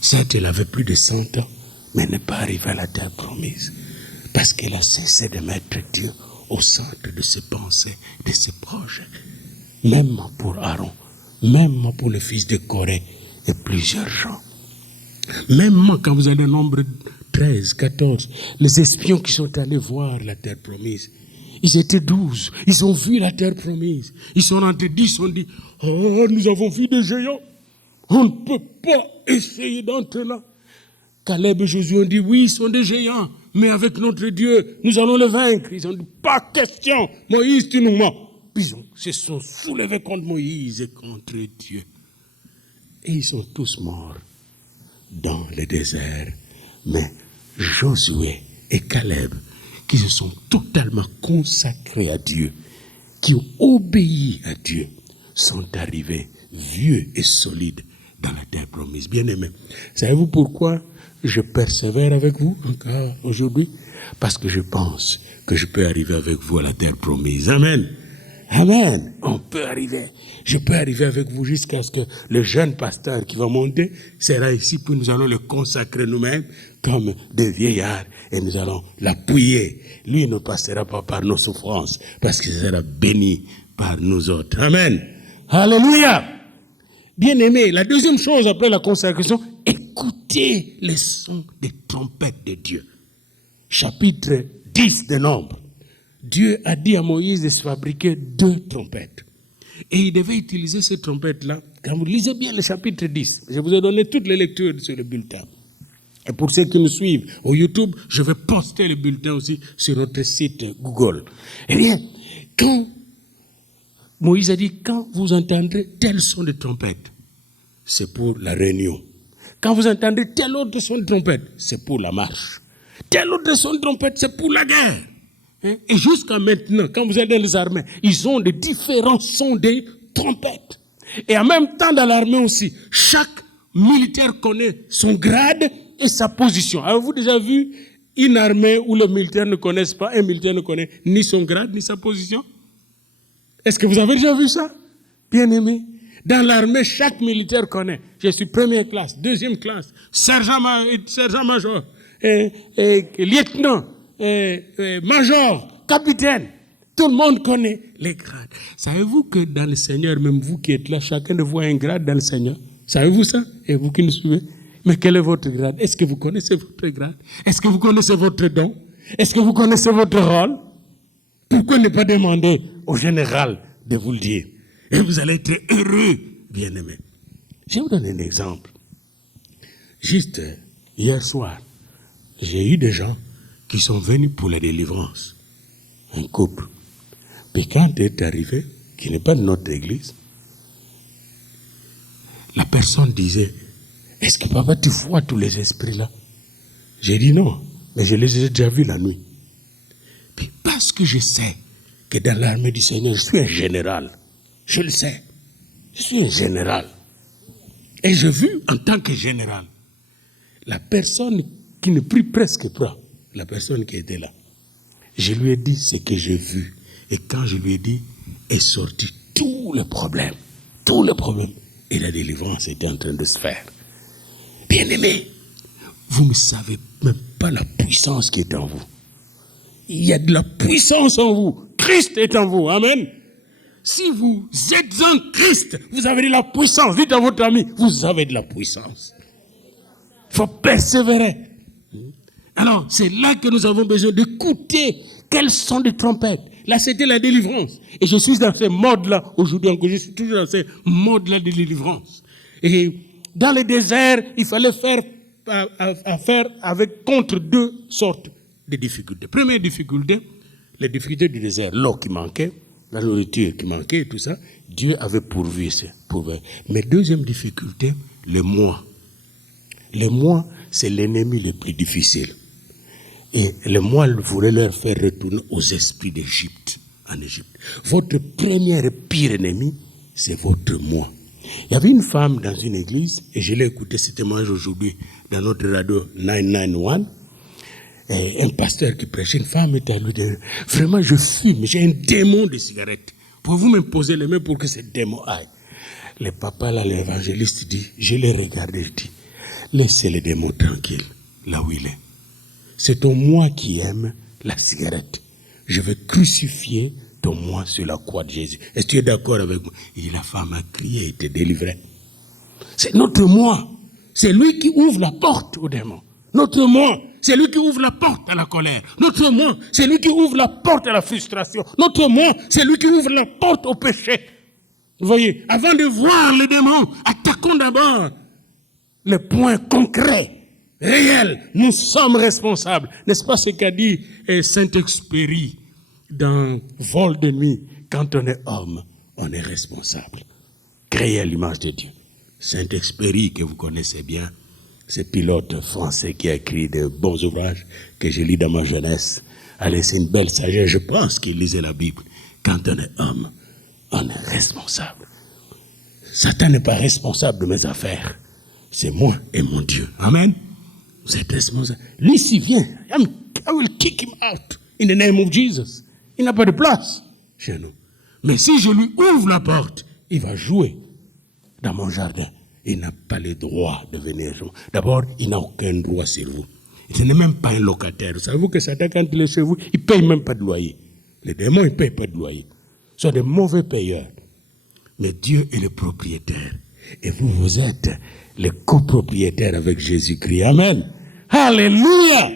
Certes, elle avait plus de 100 ans, mais elle n'est pas arrivée à la terre promise. Parce qu'elle a cessé de mettre Dieu au centre de ses pensées, de ses projets. Même pour Aaron, même pour le fils de Corée et plusieurs gens. Même quand vous allez au nombre 13, 14, les espions qui sont allés voir la terre promise, ils étaient 12, ils ont vu la terre promise. Ils sont rentrés 10, ils sont dit, oh, nous avons vu des géants. On ne peut pas essayer d'entrer là. Caleb et Josué ont dit, oui, ils sont des géants, mais avec notre Dieu, nous allons le vaincre. Ils ont dit, pas question, Moïse, tu nous mens. Puis ils se sont soulevés contre Moïse et contre Dieu. Et ils sont tous morts dans le désert. Mais Josué et Caleb, qui se sont totalement consacrés à Dieu, qui ont obéi à Dieu, sont arrivés vieux et solides dans la terre promise. Bien-aimés, savez-vous pourquoi je persévère avec vous encore aujourd'hui? Parce que je pense que je peux arriver avec vous à la terre promise. Amen. Amen. On peut arriver. Je peux arriver avec vous jusqu'à ce que le jeune pasteur qui va monter sera ici, puis nous allons le consacrer nous-mêmes comme des vieillards et nous allons l'appuyer. Lui ne passera pas par nos souffrances parce qu'il sera béni par nous autres. Amen. Alléluia. Bien-aimés, la deuxième chose après la consécration, écoutez les sons des trompettes de Dieu. Chapitre 10 de Nombre. Dieu a dit à Moïse de se fabriquer 2 trompettes. Et il devait utiliser ces trompettes-là. Quand vous lisez bien le chapitre 10, je vous ai donné toutes les lectures sur le bulletin. Et pour ceux qui nous suivent au YouTube, je vais poster le bulletin aussi sur notre site Google. Eh bien, quand Moïse a dit, quand vous entendrez tel son de trompette, c'est pour la réunion. Quand vous entendrez tel autre son de trompette, c'est pour la marche. Tel autre son de trompette, c'est pour la guerre. Et jusqu'à maintenant, quand vous êtes dans les armées, ils ont de différents sons de trompettes. Et en même temps, dans l'armée aussi, chaque militaire connaît son grade et sa position. Avez-vous déjà vu une armée où les militaires ne connaissent pas, un militaire ne connaît ni son grade ni sa position? Est-ce que vous avez déjà vu ça? Bien aimé. Dans l'armée, chaque militaire connaît. Je suis première classe, deuxième classe, sergent-major, lieutenant, major, capitaine. Tout le monde connaît les grades. Savez-vous que dans le Seigneur, même vous qui êtes là, chacun de vous a un grade dans le Seigneur? Savez-vous ça? Et vous qui nous suivez? Mais quel est votre grade? Est-ce que vous connaissez votre grade? Est-ce que vous connaissez votre don? Est-ce que vous connaissez votre rôle? Pourquoi ne pas demander au général de vous le dire? Et vous allez être heureux, bien-aimés. Je vais vous donner un exemple. Juste hier soir, j'ai eu des gens qui sont venus pour la délivrance. Un couple. Puis quand il est arrivé, qui n'est pas de notre église, la personne disait, est-ce que papa tu vois tous les esprits là? J'ai dit non, mais je les ai déjà vus la nuit. Puis parce que je sais que dans l'armée du Seigneur, je suis un général. Je le sais. Je suis un général. Et j'ai vu en tant que général, la personne qui ne prie presque pas, la personne qui était là. Je lui ai dit ce que j'ai vu. Et quand je lui ai dit, est sorti tous les problèmes. Et la délivrance était en train de se faire. Bien-aimés, vous ne savez même pas la puissance qui est en vous. Il y a de la puissance en vous. Christ est en vous. Amen. Si vous êtes en Christ, vous avez de la puissance. Dites à votre ami, vous avez de la puissance. Il faut persévérer. Alors, c'est là que nous avons besoin d'écouter quels sont les trompettes. Là, c'était la délivrance. Et je suis dans ce mode-là, aujourd'hui encore, je suis toujours dans ce mode-là de délivrance. Et dans le désert, il fallait faire contre 2 sortes de difficultés. Première difficulté, les difficultés du désert, l'eau qui manquait. la nourriture qui manquait, tout ça, Dieu avait pourvu. Mais deuxième difficulté, le moi. Le moi, c'est l'ennemi le plus difficile. Et le moi voulait leur faire retourner aux esprits d'Égypte, en Égypte. Votre premier et pire ennemi, c'est votre moi. Il y avait une femme dans une église, et je l'ai écouté ce témoignage aujourd'hui dans notre radio 991. Et un pasteur qui prêchait, une femme était à lui dire, vraiment je fume, j'ai un démon de cigarette. Pouvez-vous me poser les mains pour que ce démon aille? Le papa là, l'évangéliste dit, je l'ai regardé, je dis, laissez le démon tranquille, là où il est. C'est ton moi qui aime la cigarette. Je vais crucifier ton moi sur la croix de Jésus. Est-ce que tu es d'accord avec moi? Et la femme a crié et était délivrée. C'est notre moi. C'est lui qui ouvre la porte au démon. Notre moi, c'est lui qui ouvre la porte à la colère. Notre moi, c'est lui qui ouvre la porte à la frustration. Notre moi, c'est lui qui ouvre la porte au péché. Vous voyez, avant de voir le démon, attaquons d'abord le point concret, réel. Nous sommes responsables. N'est-ce pas ce qu'a dit Saint-Exupéry dans Vol de nuit? Quand on est homme, on est responsable. Créé à l'image de Dieu. Saint-Exupéry, que vous connaissez bien, ce pilote français qui a écrit de bons ouvrages que je lis dans ma jeunesse, a laissé une belle sagesse. Je pense qu'il lisait la Bible. Quand on est homme, on est responsable. Satan n'est pas responsable de mes affaires. C'est moi et mon Dieu. Amen. Vous êtes responsable. Lui, s'il vient, I will kick him out in the name of Jesus. Il n'a pas de place chez nous. Mais si je lui ouvre la porte, il va jouer dans mon jardin. Il n'a pas le droit de venir. D'abord, il n'a aucun droit sur vous. Ce n'est même pas un locataire. Savez-vous que Satan, quand il est chez vous, il ne paye même pas de loyer. Les démons, ils ne payent pas de loyer. Ce sont des mauvais payeurs. Mais Dieu est le propriétaire. Et vous, vous êtes les copropriétaires avec Jésus-Christ. Amen. Alléluia.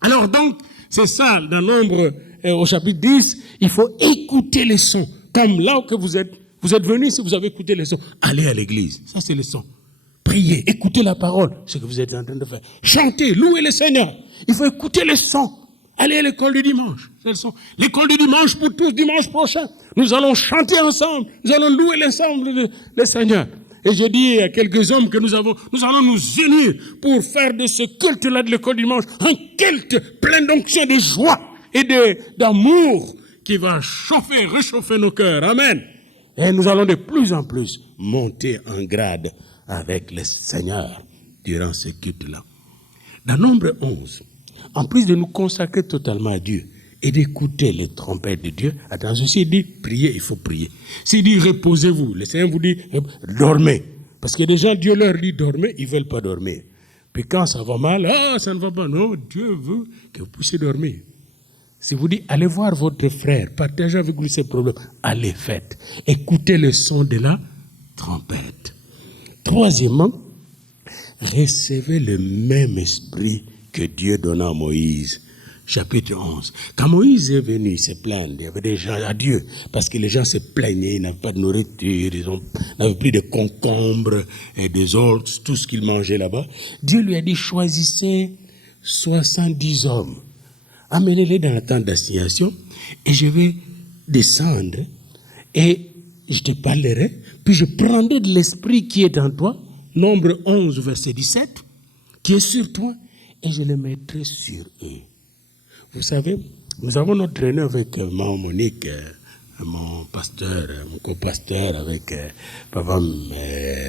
Alors donc, c'est ça, dans Nombre, au chapitre 10, il faut écouter les sons. Comme là où vous êtes venus, si vous avez écouté les sons, allez à l'église. Ça, c'est les sons. Priez, écoutez la parole, ce que vous êtes en train de faire. Chantez, louez le Seigneur. Il faut écouter les sons. Allez à l'école du dimanche. C'est le son. L'école du dimanche pour tous, dimanche prochain. Nous allons chanter ensemble. Nous allons louer l'ensemble le Seigneur. Et je dis à quelques hommes que nous allons nous unir pour faire de ce culte-là de l'école du dimanche un culte plein d'onction, de joie et d'amour qui va réchauffer nos cœurs. Amen. Et nous allons de plus en plus monter en grade avec le Seigneur durant ce culte-là. Dans Nombre 11, en plus de nous consacrer totalement à Dieu et d'écouter les trompettes de Dieu, attention, s'il dit priez, il faut prier. S'il dit reposez-vous, le Seigneur vous dit dormez. Parce que déjà Dieu leur dit dormez, ils ne veulent pas dormir. Puis quand ça va mal, ça ne va pas. Non, Dieu veut que vous puissiez dormir. Si vous dites, allez voir votre frère, partagez avec lui ses problèmes, allez, faites. Écoutez le son de la trompette. Troisièmement, recevez le même esprit que Dieu donna à Moïse. Chapitre 11. Quand Moïse est venu se plaindre, il y avait des gens à Dieu, parce que les gens se plaignaient, ils n'avaient pas de nourriture, ils n'avaient plus de concombres et des autres, tout ce qu'ils mangeaient là-bas. Dieu lui a dit, choisissez 70 hommes. Amenez-les dans la tente d'assignation et je vais descendre et je te parlerai, puis je prendrai de l'esprit qui est en toi, Nombre 11, verset 17, qui est sur toi, et je le mettrai sur eux. Vous savez, nous avons notre réunion avec Maman Monique, mon pasteur, mon co-pasteur, avec Papa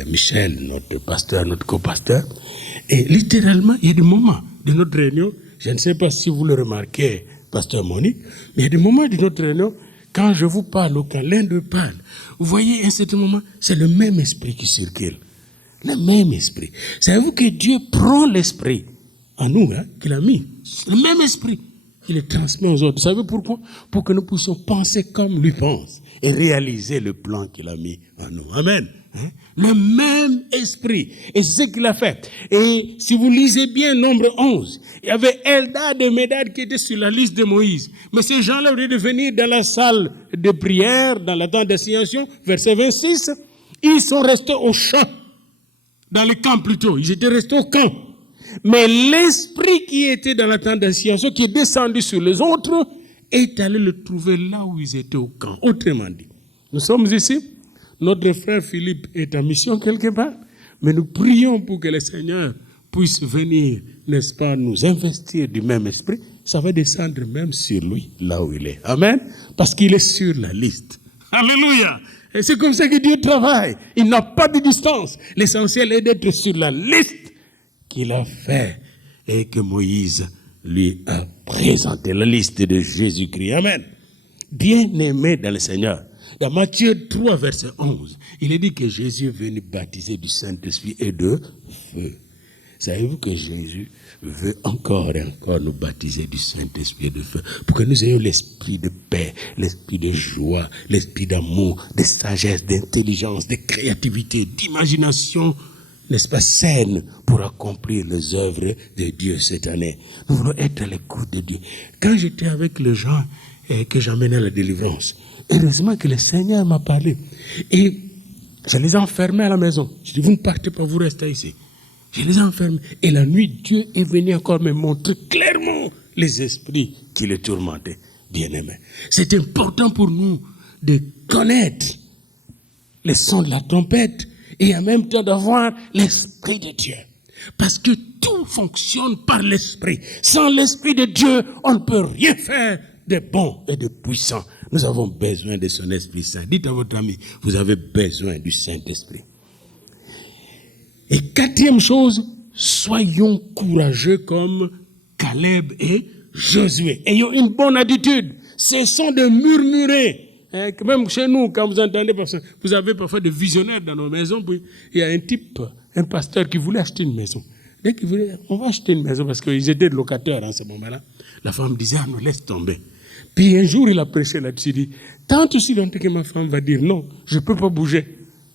Michel, notre pasteur, notre co-pasteur. Et littéralement, il y a des moments de notre réunion, je ne sais pas si vous le remarquez, pasteur Monique, mais il y a des moments de notre réunion, quand je vous parle ou quand l'un d'eux parle, vous voyez, à un certain moment, c'est le même esprit qui circule. Le même esprit. Savez-vous que Dieu prend l'esprit en nous, qu'il a mis, le même esprit, il le transmet aux autres. Vous savez pourquoi? Pour que nous puissions penser comme lui pense et réaliser le plan qu'il a mis en nous. Amen. Le même esprit. Et c'est ce qu'il a fait. Et si vous lisez bien Nombre 11, il y avait Eldad et Médad qui étaient sur la liste de Moïse. Mais ces gens-là, au lieu de venir dans la salle de prière, dans la tente d'assignation, verset 26, ils sont restés au champ. Dans le camp plutôt. Ils étaient restés au camp. Mais l'esprit qui était dans la tente d'assignation, qui est descendu sur les autres, est allé le trouver là où ils étaient au camp. Autrement dit, nous sommes ici, notre frère Philippe est en mission quelque part, mais nous prions pour que le Seigneur puisse venir, n'est-ce pas, nous investir du même esprit. Ça va descendre même sur lui, là où il est. Amen. Parce qu'il est sur la liste. Alléluia. Et c'est comme ça que Dieu travaille. Il n'a pas de distance. L'essentiel est d'être sur la liste qu'il a fait et que Moïse lui a présenté, la liste de Jésus-Christ. Amen. Bien-aimé dans le Seigneur. Dans Matthieu 3, verset 11, il est dit que Jésus est venu baptiser du Saint-Esprit et de feu. Savez-vous que Jésus veut encore et encore nous baptiser du Saint-Esprit et de feu pour que nous ayons l'esprit de paix, l'esprit de joie, l'esprit d'amour, de sagesse, d'intelligence, de créativité, d'imagination, n'est-ce pas, saine pour accomplir les œuvres de Dieu cette année. Nous voulons être à l'écoute de Dieu. Quand j'étais avec les gens que j'amenais à la délivrance, heureusement que le Seigneur m'a parlé. Et je les ai enfermés à la maison. Je dis, vous ne partez pas, vous restez ici. Je les ai enfermés. Et la nuit, Dieu est venu encore me montrer clairement les esprits qui les tourmentaient. Bien-aimés. C'est important pour nous de connaître les sons de la trompette et en même temps d'avoir l'Esprit de Dieu. Parce que tout fonctionne par l'Esprit. Sans l'Esprit de Dieu, on ne peut rien faire de bon et de puissant. Nous avons besoin de son Esprit Saint. Dites à votre ami, vous avez besoin du Saint-Esprit. Et quatrième chose, soyons courageux comme Caleb et Josué. Ayons une bonne attitude. Cessons de murmurer. Même chez nous, quand vous entendez, vous avez parfois des visionnaires dans nos maisons. Puis il y a un type, un pasteur qui voulait acheter une maison. Dès qu'il voulait, on va acheter une maison parce qu'ils étaient locataires en ce moment-là. La femme disait, ah, nous laisse tomber. Puis un jour, il a prêché là-dessus, il dit, tant aussi longtemps que ma femme va dire non, je ne peux pas bouger.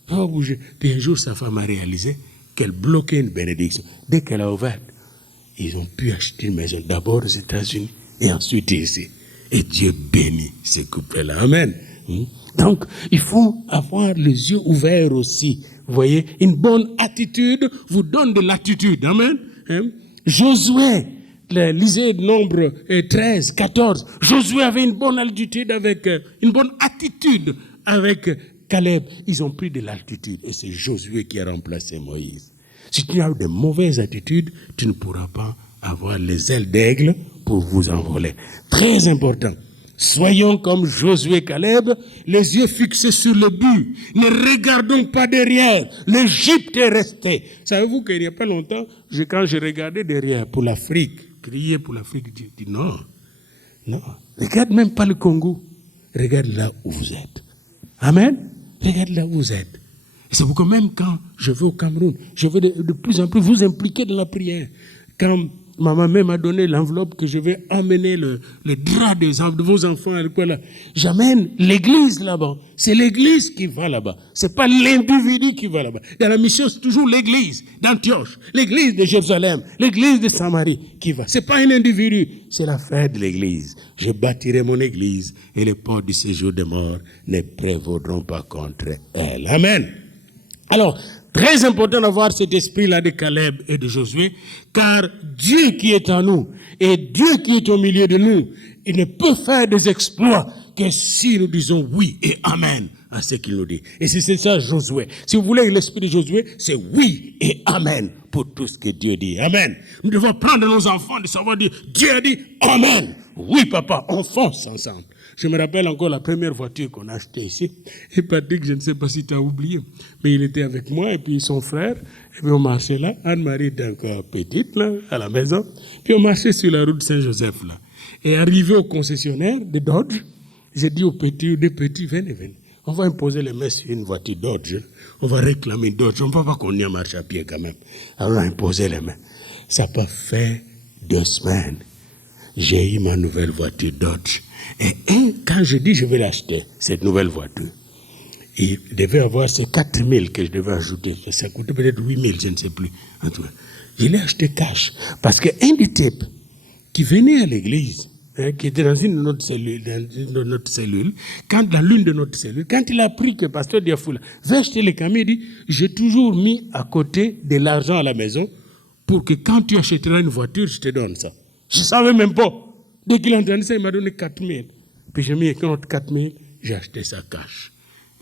Je ne peux pas bouger. Puis un jour, sa femme a réalisé qu'elle bloquait une bénédiction. Dès qu'elle a ouvert, ils ont pu acheter une maison d'abord aux États-Unis et ensuite ici. Et Dieu bénit ces couples-là. Amen. Donc, il faut avoir les yeux ouverts aussi. Vous voyez, une bonne attitude vous donne de l'attitude. Amen. Josué, lisez Nombre 13, 14. Josué avait une bonne altitude avec Caleb. Ils ont pris de l'altitude et c'est Josué qui a remplacé Moïse. Si tu as de mauvaises attitudes, tu ne pourras pas avoir les ailes d'aigle pour vous envoler. Très important. Soyons comme Josué et Caleb, les yeux fixés sur le but. Ne regardons pas derrière. L'Égypte est restée. Savez-vous qu'il n'y a pas longtemps, quand je regardais derrière pour l'Afrique, crier pour l'Afrique, je dis non. Non. Regarde même pas le Congo. Regarde là où vous êtes. Amen. Regarde là où vous êtes. Et c'est pourquoi même quand je vais au Cameroun, je veux de plus en plus vous impliquer dans la prière. Quand maman même m'a donné l'enveloppe que je vais emmener le drap de vos enfants, j'amène l'église là-bas. C'est l'église qui va là-bas. C'est pas l'individu qui va là-bas. Dans la mission, c'est toujours l'église d'Antioche, l'église de Jérusalem, l'église de Samarie qui va. C'est pas un individu, c'est la fête de l'église. Je bâtirai mon église et les portes du séjour des morts ne prévaudront pas contre elle. Amen. Alors, très important d'avoir cet esprit-là de Caleb et de Josué, car Dieu qui est en nous et Dieu qui est au milieu de nous, il ne peut faire des exploits que si nous disons oui et amen à ce qu'il nous dit. Et c'est ça Josué. Si vous voulez l'esprit de Josué, c'est oui et amen pour tout ce que Dieu dit. Amen. Nous devons prendre nos enfants de savoir dire, Dieu a dit amen. Oui papa, on fonce ensemble. Je me rappelle encore la première voiture qu'on a achetée ici. Et Patrick, je ne sais pas si tu as oublié, mais il était avec moi et puis son frère. Et puis on marchait là. Anne-Marie était encore petite là, à la maison. Puis on marchait sur la route Saint-Joseph là. Et arrivé au concessionnaire de Dodge, j'ai dit aux petits, venez. On va imposer les mains sur une voiture Dodge. On va réclamer Dodge. On ne va pas qu'on y marche à pied quand même. Alors on a imposé les mains. Ça n'a pas fait 2 semaines. J'ai eu ma nouvelle voiture Dodge. Et quand je dis je vais l'acheter, cette nouvelle voiture, il devait avoir ces 4 000 que je devais ajouter. Ça coûtait peut-être 8 000, je ne sais plus. En tout cas, je l'ai acheté cash. Parce qu'un des types qui venait à l'église, qui était dans une de notre cellule, dans l'une de notre cellules, quand il a appris que pasteur Diafoula veut acheter les camions, il dit, j'ai toujours mis à côté de l'argent à la maison pour que quand tu achèteras une voiture, je te donne ça. Je ne savais même pas. Dès qu'il a entendu ça, il m'a donné 4 000. Puis j'ai mis un autre 4 000, j'ai acheté sa cash.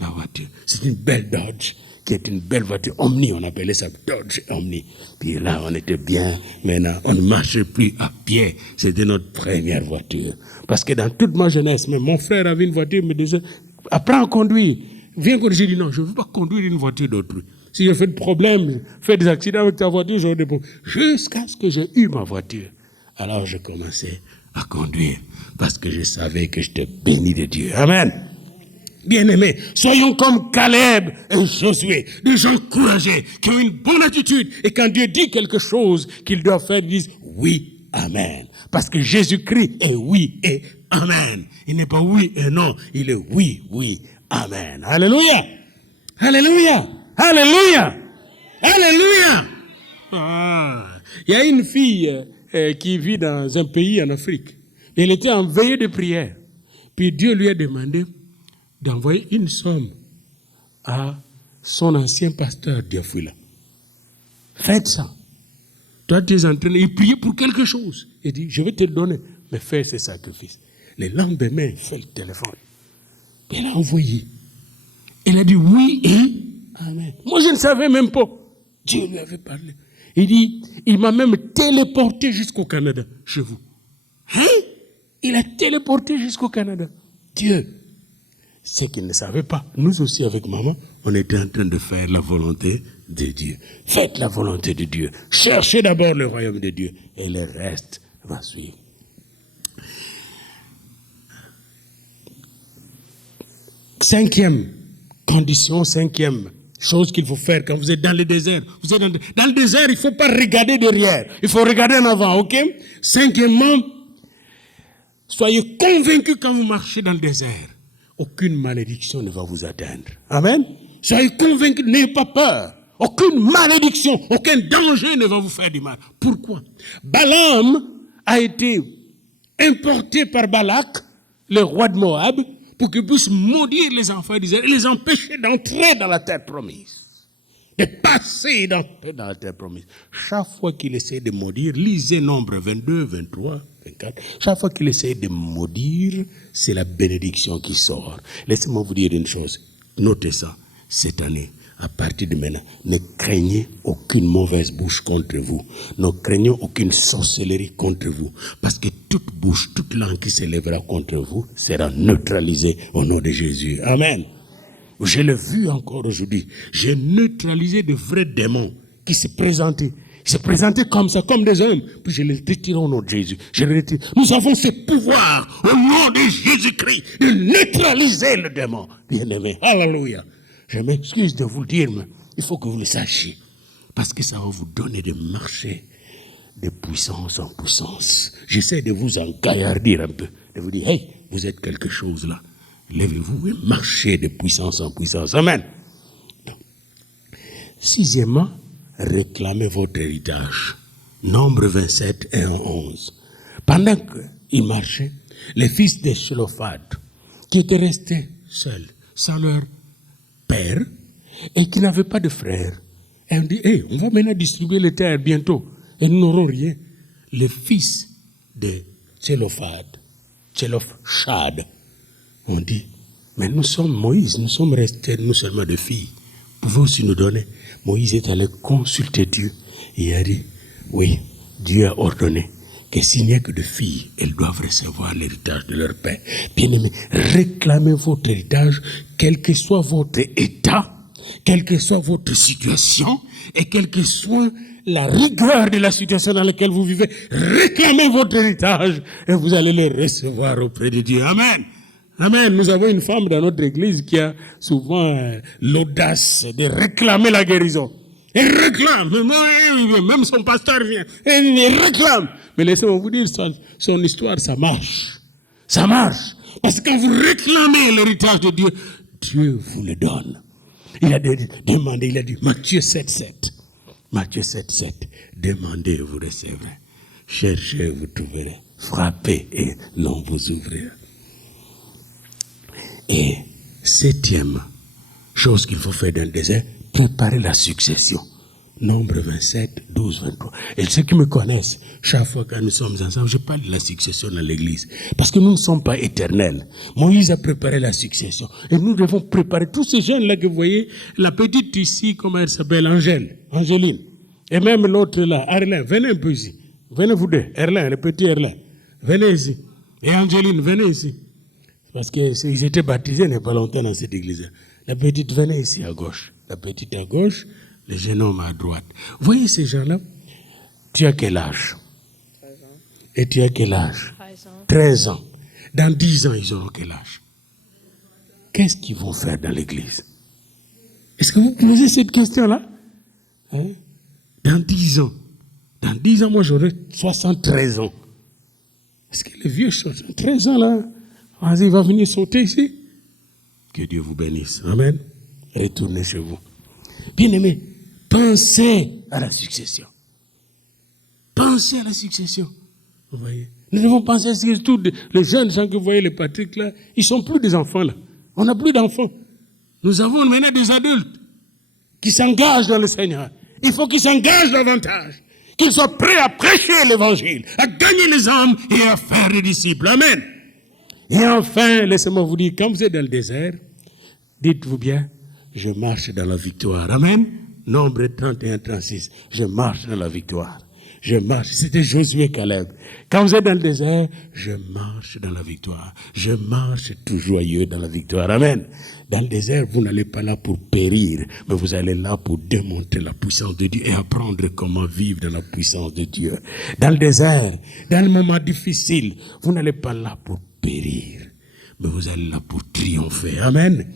La voiture, c'est une belle Dodge, qui est une belle voiture. Omni, on appelait ça Dodge Omni. Puis là, on était bien. Maintenant, on ne marchait plus à pied. C'était notre première voiture. Parce que dans toute ma jeunesse, même mon frère avait une voiture, me disait, apprends à conduire. Viens conduire. J'ai dit non, je ne veux pas conduire une voiture d'autrui. Si je fais des problèmes, fais des accidents avec ta voiture, j'aurai des problèmes. Jusqu'à ce que j'ai eu ma voiture. Alors, je commençais à conduire. Parce que je savais que j'étais béni de Dieu. Amen. Bien-aimés, soyons comme Caleb et Josué, des gens courageux, qui ont une bonne attitude, et quand Dieu dit quelque chose qu'ils doivent faire, ils disent oui, amen. Parce que Jésus-Christ est oui et amen. Il n'est pas oui et non, il est oui, oui, amen. Alléluia, alléluia, alléluia, alléluia. Il y a une fille qui vit dans un pays en Afrique. Elle était en veillée de prière. Puis Dieu lui a demandé d'envoyer une somme à son ancien pasteur Diafouila. Faites ça. Toi, tu es en train de prier pour quelque chose. Il dit, je vais te le donner, mais fais ce sacrifice. Le lendemain, il fait le téléphone. Elle a envoyé. Elle a dit oui et amen. Moi, je ne savais même pas. Dieu lui avait parlé. Il dit, il m'a même téléporté jusqu'au Canada, chez vous. Hein? Il a téléporté jusqu'au Canada. Dieu. Ce qu'il ne savait pas, nous aussi avec maman, on était en train de faire la volonté de Dieu. Faites la volonté de Dieu. Cherchez d'abord le royaume de Dieu et le reste va suivre. Cinquième condition, cinquième chose qu'il faut faire quand vous êtes dans le désert. Vous êtes dans le désert, il ne faut pas regarder derrière. Il faut regarder en avant, ok? Cinquièmement, soyez convaincus quand vous marchez dans le désert. Aucune malédiction ne va vous atteindre. Amen. Soyez convaincus, n'ayez pas peur. Aucune malédiction, aucun danger ne va vous faire du mal. Pourquoi? Balaam a été importé par Balak, le roi de Moab, pour qu'il puisse maudire les enfants d'Israël et les empêcher d'entrer dans la terre promise. De passer dans la terre promise. Chaque fois qu'il essaie de maudire, lisez Nombre 22, 23, 24. Chaque fois qu'il essaie de maudire, c'est la bénédiction qui sort. Laissez-moi vous dire une chose. Notez ça. Cette année, à partir de maintenant, ne craignez aucune mauvaise bouche contre vous. Ne craignez aucune sorcellerie contre vous. Parce que toute bouche, toute langue qui s'élèvera contre vous sera neutralisée au nom de Jésus. Amen. Je l'ai vu encore aujourd'hui. J'ai neutralisé de vrais démons qui se présentaient. Ils se présentaient comme ça, comme des hommes. Puis je les retire au nom de Jésus. Nous avons ce pouvoir au nom de Jésus-Christ de neutraliser le démon. Bien-aimé, alléluia. Je m'excuse de vous le dire, mais il faut que vous le sachiez. Parce que ça va vous donner de marcher de puissance en puissance. J'essaie de vous engaillardir un peu. De vous dire, hey, vous êtes quelque chose là. Lèvez-vous et marchez de puissance en puissance. Amen. Donc, sixièmement, réclamez votre héritage. Nombre 27 et 11. Pendant qu'ils marchaient, les fils de Shelophad, qui étaient restés seuls, sans leur père, et qui n'avaient pas de frères, et on dit, hey, on va maintenant distribuer les terres bientôt, et nous n'aurons rien. Les fils de Shelophad, on dit, mais nous sommes Moïse, nous sommes restés nous seulement de filles. Pouvez-vous aussi nous donner? Moïse est allé consulter Dieu. Et il a dit, oui, Dieu a ordonné que s'il n'y a que de filles, elles doivent recevoir l'héritage de leur père. Bien-aimés, réclamez votre héritage, quel que soit votre état, quelle que soit votre situation, et quelle que soit la rigueur de la situation dans laquelle vous vivez, réclamez votre héritage, et vous allez le recevoir auprès de Dieu. Amen. Amen. Nous avons une femme dans notre église qui a souvent l'audace de réclamer la guérison. Elle réclame. Même son pasteur vient. Elle réclame. Mais laissez-moi vous dire, son histoire, ça marche. Ça marche. Parce que quand vous réclamez l'héritage de Dieu, Dieu vous le donne. Il a demandé, il a dit, Matthieu 7,7. Matthieu 7,7. Demandez, vous recevrez. Cherchez, vous trouverez. Frappez et l'on vous ouvrira. Et septième chose qu'il faut faire dans le désert, préparer la succession. Nombre 27, 12, 23. Et ceux qui me connaissent, chaque fois que nous sommes ensemble, je parle de la succession dans l'église. Parce que nous ne sommes pas éternels. Moïse a préparé la succession. Et nous devons préparer tous ces jeunes-là que vous voyez. La petite ici, comment elle s'appelle? Angéline. Et même l'autre là, Erlin. Venez un peu ici. Venez vous deux. Erlin, le petit Erlin. Venez ici. Et Angéline, venez ici. Parce qu'ils étaient baptisés il n'y a pas longtemps dans cette église. La petite, venez ici à gauche. La petite à gauche. Les jeunes hommes à droite. Vous voyez ces gens-là? Tu as quel âge? 13 ans. Et tu as quel âge? 13 ans. 13 ans. Dans 10 ans, ils auront quel âge? Qu'est-ce qu'ils vont faire dans l'église? Est-ce que vous posez cette question-là? Hein? Dans 10 ans. Dans 10 ans, moi, j'aurai 73 ans. Est-ce que le vieux 73 ans, là, vas-y, il va venir sauter ici? Que Dieu vous bénisse. Amen. Retournez chez vous. Bien-aimés, pensez à la succession. Pensez à la succession. Vous voyez? Nous devons penser à ce que tous les jeunes gens que vous voyez, les Patrick là, ils ne sont plus des enfants là. On n'a plus d'enfants. Nous avons maintenant des adultes qui s'engagent dans le Seigneur. Il faut qu'ils s'engagent davantage. Qu'ils soient prêts à prêcher l'évangile, à gagner les âmes et à faire des disciples. Amen. Et enfin, laissez-moi vous dire, quand vous êtes dans le désert, dites-vous bien, je marche dans la victoire. Amen. Nombre 31, 36. Je marche dans la victoire. Je marche. C'était Josué et Caleb. Quand vous êtes dans le désert, je marche dans la victoire. Je marche tout joyeux dans la victoire. Amen. Dans le désert, vous n'allez pas là pour périr, mais vous allez là pour démontrer la puissance de Dieu et apprendre comment vivre dans la puissance de Dieu. Dans le désert, dans le moment difficile, vous n'allez pas là pour périr, mais vous allez là pour triompher. Amen.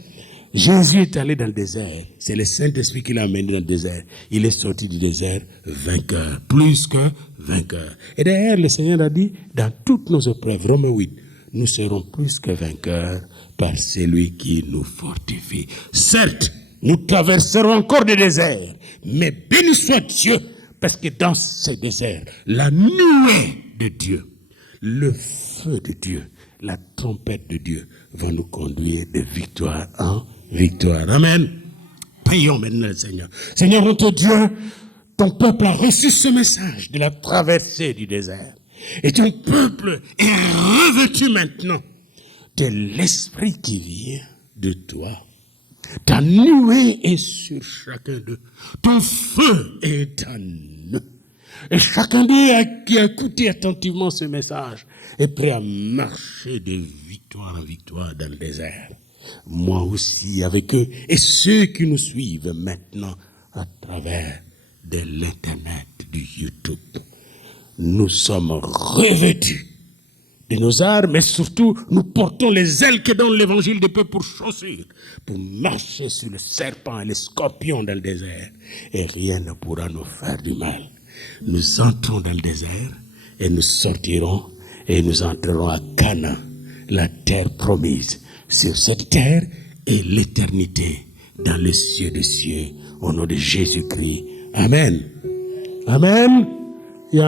Jésus est allé dans le désert. C'est le Saint-Esprit qui l'a amené dans le désert. Il est sorti du désert vainqueur, plus que vainqueur. Et d'ailleurs, le Seigneur a dit, dans toutes nos épreuves, Romains 8, nous serons plus que vainqueurs par celui qui nous fortifie. Certes, nous traverserons encore des déserts, mais béni soit Dieu, parce que dans ces déserts, la nuée de Dieu, le feu de Dieu, la trompette de Dieu va nous conduire de victoire en victoire. Amen. Prions maintenant le Seigneur. Seigneur notre Dieu, ton peuple a reçu ce message de la traversée du désert. Et ton peuple est revêtu maintenant de l'esprit qui vient de toi. Ta nuée est sur chacun d'eux. Ton feu est en eux. Et chacun d'eux qui a écouté attentivement ce message est prêt à marcher de victoire en victoire dans le désert. Moi aussi avec eux et ceux qui nous suivent maintenant à travers de l'internet, du YouTube. Nous sommes revêtus de nos armes, mais surtout nous portons les ailes que donne l'évangile de Dieu pour chaussures, pour marcher sur le serpent et les scorpions dans le désert. Et rien ne pourra nous faire du mal. Nous entrons dans le désert et nous sortirons et nous entrerons à Canaan, la terre promise. Sur cette terre et l'éternité dans les cieux des cieux, au nom de Jésus-Christ. Amen. Amen.